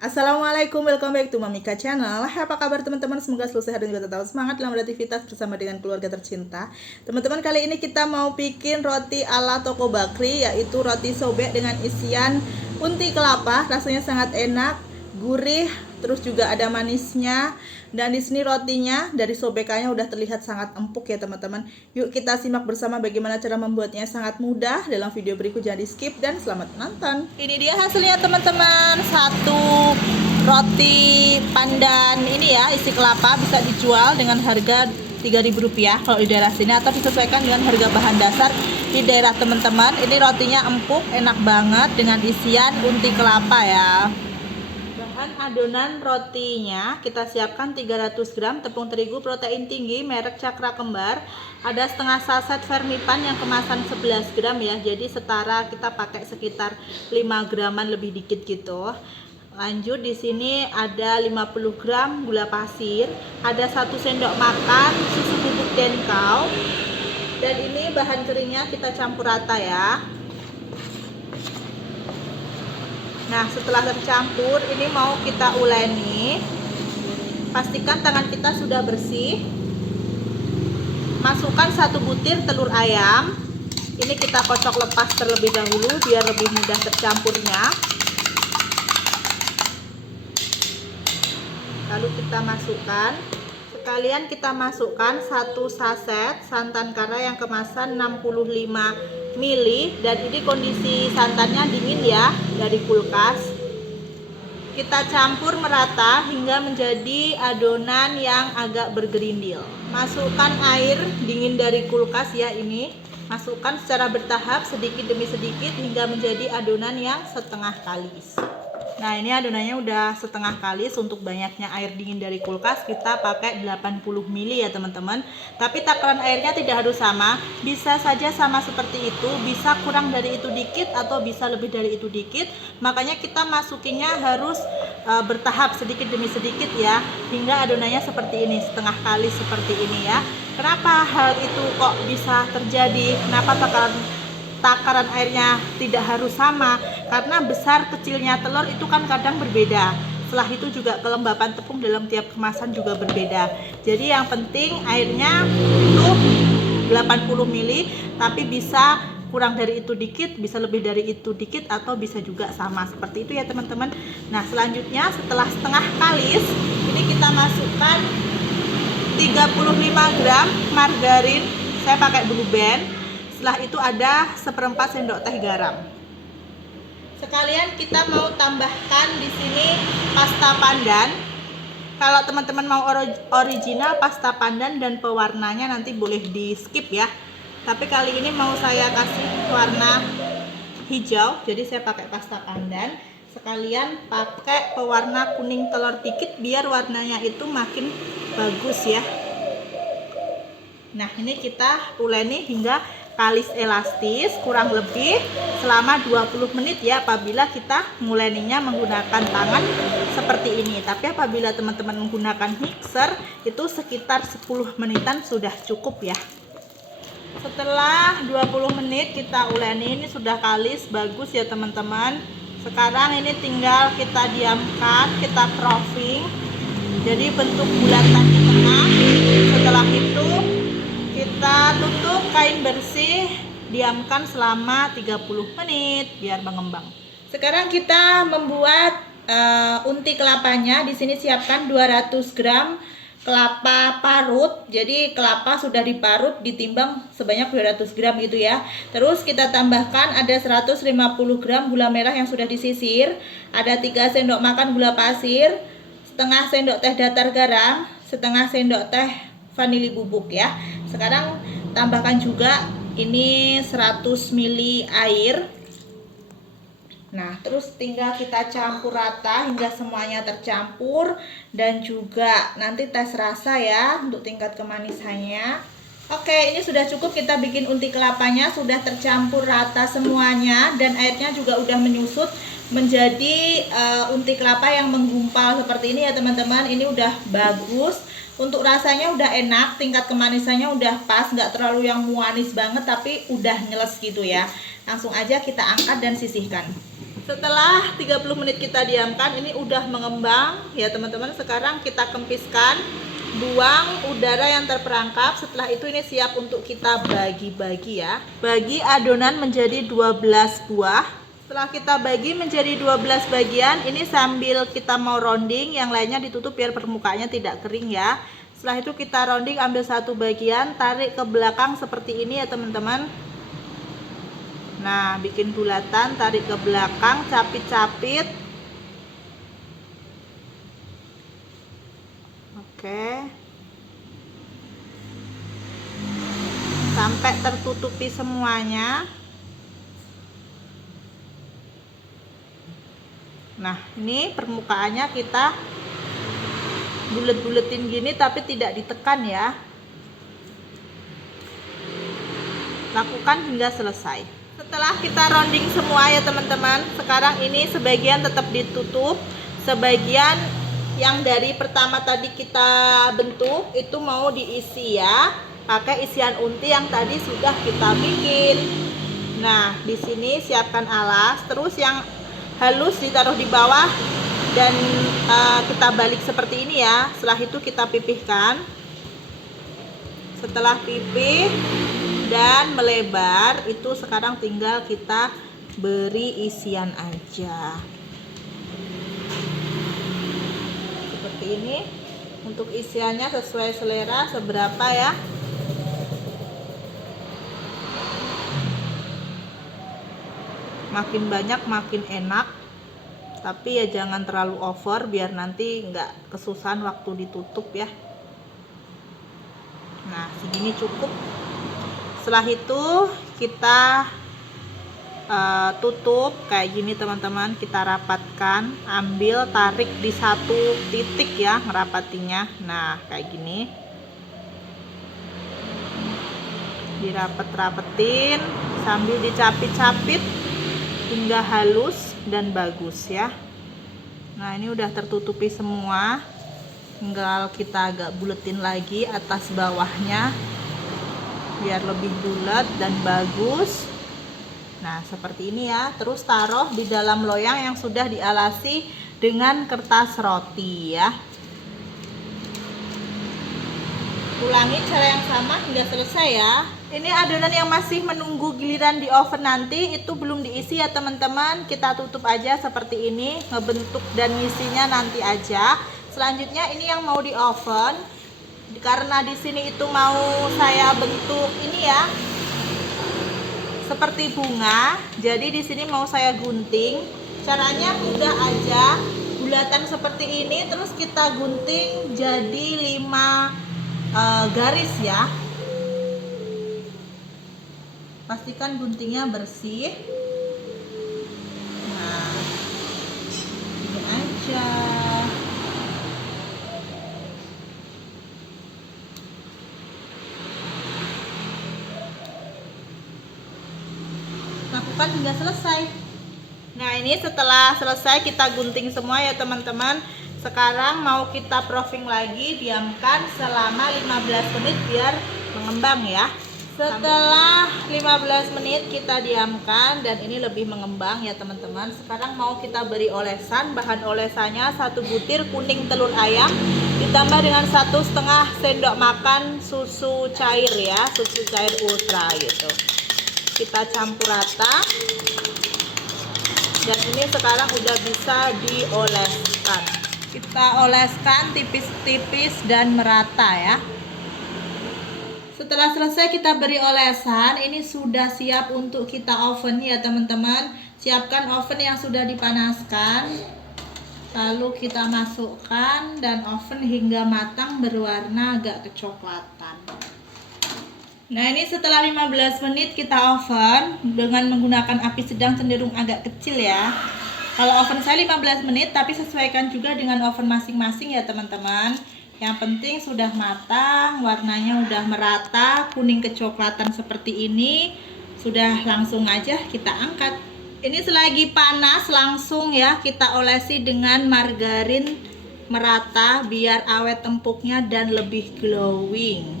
Assalamualaikum, welcome back to Mamika Channel. Apa kabar teman-teman? Semoga selalu sehat dan juga tetap semangat dalam beraktivitas bersama dengan keluarga tercinta. Teman-teman, kali ini kita mau bikin roti ala toko bakri, yaitu roti sobek dengan isian unti kelapa. Rasanya sangat enak, gurih, terus juga ada manisnya. Dan di sini rotinya dari sobekannya udah terlihat sangat empuk ya teman-teman. Yuk kita simak bersama bagaimana cara membuatnya. Sangat mudah. Dalam video berikut jangan di skip dan selamat menonton. Ini dia hasilnya teman-teman. Satu roti pandan ini ya, isi kelapa, bisa dijual dengan harga Rp3.000 kalau di daerah sini, atau disesuaikan dengan harga bahan dasar di daerah teman-teman. Ini rotinya empuk, enak banget dengan isian unti kelapa ya. Bahan adonan rotinya kita siapkan 300 gram tepung terigu protein tinggi merek Cakra Kembar, ada setengah saset Fermipan yang kemasan 11 gram ya, jadi setara kita pakai sekitar 5 graman lebih dikit gitu. Lanjut di sini ada 50 gram gula pasir, ada 1 sendok makan susu bubuk denkau, dan ini bahan keringnya kita campur rata ya. Nah, setelah tercampur, ini mau kita uleni. Pastikan tangan kita sudah bersih. Masukkan 1 butir telur ayam. Ini kita kocok lepas terlebih dahulu biar lebih mudah tercampurnya. Lalu kita masukkan. Sekalian kita masukkan 1 saset santan kara yang kemasan 65 ml, dan ini kondisi santannya dingin ya dari kulkas. Kita campur merata hingga menjadi adonan yang agak bergerindil. Masukkan air dingin dari kulkas ya, ini masukkan secara bertahap sedikit demi sedikit hingga menjadi adonan yang setengah kalis. Nah, ini adonannya udah setengah kalis. Untuk banyaknya air dingin dari kulkas kita pakai 80 ml ya teman-teman. Tapi takaran airnya tidak harus sama, bisa saja sama seperti itu, bisa kurang dari itu dikit atau bisa lebih dari itu dikit. Makanya kita masukinnya harus bertahap sedikit demi sedikit ya, hingga adonannya seperti ini, setengah kalis seperti ini ya. Kenapa hal itu kok bisa terjadi? Kenapa takaran airnya tidak harus sama? Karena besar kecilnya telur itu kan kadang berbeda. Setelah itu juga kelembapan tepung dalam tiap kemasan juga berbeda. Jadi yang penting airnya itu 80 ml, tapi bisa kurang dari itu dikit, bisa lebih dari itu dikit, atau bisa juga sama seperti itu ya teman-teman. Nah, selanjutnya setelah setengah kalis, ini kita masukkan 35 gram margarin. Saya pakai Blue Band. Setelah itu ada 1/4 sendok teh garam. Sekalian kita mau tambahkan di sini pasta pandan. Kalau teman-teman mau original pasta pandan dan pewarnanya nanti boleh di skip ya. Tapi kali ini mau saya kasih warna hijau, jadi saya pakai pasta pandan. Sekalian pakai pewarna kuning telur dikit biar warnanya itu makin bagus ya. Nah, ini kita uleni hingga kalis elastis kurang lebih selama 20 menit ya, apabila kita nguleninya menggunakan tangan seperti ini. Tapi apabila teman-teman menggunakan mixer itu sekitar 10 menitan sudah cukup ya. Setelah 20 menit kita uleni, ini sudah kalis bagus ya teman-teman. Sekarang ini tinggal kita diamkan, kita proofing jadi bentuk bulatan di tengah. Setelah itu kita tutup kain bersih, diamkan selama 30 menit biar mengembang. Sekarang kita membuat unti kelapanya. Di sini siapkan 200 gram kelapa parut. Jadi kelapa sudah diparut, ditimbang sebanyak 200 gram gitu ya. Terus kita tambahkan ada 150 gram gula merah yang sudah disisir, ada 3 sendok makan gula pasir, setengah sendok teh datar garam, setengah sendok teh vanili bubuk ya. Sekarang tambahkan juga ini 100 ml air. Nah, terus tinggal kita campur rata hingga semuanya tercampur, dan juga nanti tes rasa ya untuk tingkat kemanisannya. Oke, ini sudah cukup. Kita bikin unti kelapanya sudah tercampur rata semuanya, dan airnya juga udah menyusut menjadi unti kelapa yang menggumpal seperti ini ya teman-teman. Ini udah bagus. Untuk rasanya udah enak, tingkat kemanisannya udah pas, nggak terlalu yang manis banget tapi udah nyeles gitu ya. Langsung aja kita angkat dan sisihkan. Setelah 30 menit kita diamkan, ini udah mengembang ya teman-teman. Sekarang kita kempiskan, buang udara yang terperangkap. Setelah itu ini siap untuk kita bagi-bagi ya. Bagi adonan menjadi 12 buah. Setelah kita bagi menjadi 12 bagian, ini sambil kita mau rounding, yang lainnya ditutup biar permukaannya tidak kering ya. Setelah itu kita rounding, ambil satu bagian, tarik ke belakang seperti ini ya teman-teman. Nah, bikin bulatan, tarik ke belakang, capit-capit. Oke. Sampai tertutupi semuanya. Nah, ini permukaannya kita bulet-buletin gini tapi tidak ditekan ya. Lakukan hingga selesai. Setelah kita rounding semua ya teman-teman, sekarang ini sebagian tetap ditutup, sebagian yang dari pertama tadi kita bentuk itu mau diisi ya, pakai isian unti yang tadi sudah kita bikin. Nah, di sini siapkan alas, terus yang halus ditaruh di bawah dan kita balik seperti ini ya. Setelah itu kita pipihkan. Setelah pipih dan melebar, itu sekarang tinggal kita beri isian aja seperti ini. Untuk isiannya sesuai selera, seberapa ya. Makin banyak makin enak, tapi ya jangan terlalu over biar nanti nggak kesusahan waktu ditutup ya. Nah, segini cukup. Setelah itu kita tutup kayak gini teman-teman, kita rapatkan, ambil tarik di satu titik ya merapatinya. Nah, kayak gini dirapet-rapetin sambil dicapit-capit hingga halus dan bagus ya. Nah, ini udah tertutupi semua, tinggal kita agak buletin lagi atas bawahnya biar lebih bulat dan bagus. Nah, seperti ini ya. Terus taruh di dalam loyang yang sudah dialasi dengan kertas roti ya. Ulangi cara yang sama hingga selesai ya. Ini adonan yang masih menunggu giliran di oven nanti, itu belum diisi ya teman-teman. Kita tutup aja seperti ini, ngebentuk dan ngisinya nanti aja. Selanjutnya ini yang mau di oven, karena di sini itu mau saya bentuk ini ya, seperti bunga. Jadi di sini mau saya gunting. Caranya mudah aja, bulatan seperti ini, terus kita gunting jadi 5 garis ya. Pastikan guntingnya bersih. Nah, ini aja. Lakukan hingga selesai. Nah, ini setelah selesai kita gunting semua ya teman-teman. Sekarang mau kita proofing lagi, diamkan selama 15 menit biar mengembang ya. Setelah 15 menit kita diamkan dan ini lebih mengembang ya teman-teman. Sekarang mau kita beri olesan. Bahan olesannya 1 butir kuning telur ayam ditambah dengan 1,5 sendok makan susu cair ya, susu cair ultra gitu. Kita campur rata. Dan ini sekarang udah bisa dioleskan. Kita oleskan tipis-tipis dan merata ya. Setelah selesai kita beri olesan, ini sudah siap untuk kita oven ya teman-teman. Siapkan oven yang sudah dipanaskan, lalu kita masukkan dan oven hingga matang berwarna agak kecoklatan. Nah, ini setelah 15 menit kita oven dengan menggunakan api sedang cenderung agak kecil ya. Kalau oven saya 15 menit, tapi sesuaikan juga dengan oven masing-masing ya teman-teman. Yang penting sudah matang, warnanya udah merata, kuning kecoklatan seperti ini. Sudah, langsung aja kita angkat. Ini selagi panas langsung ya kita olesi dengan margarin merata biar awet empuknya dan lebih glowing.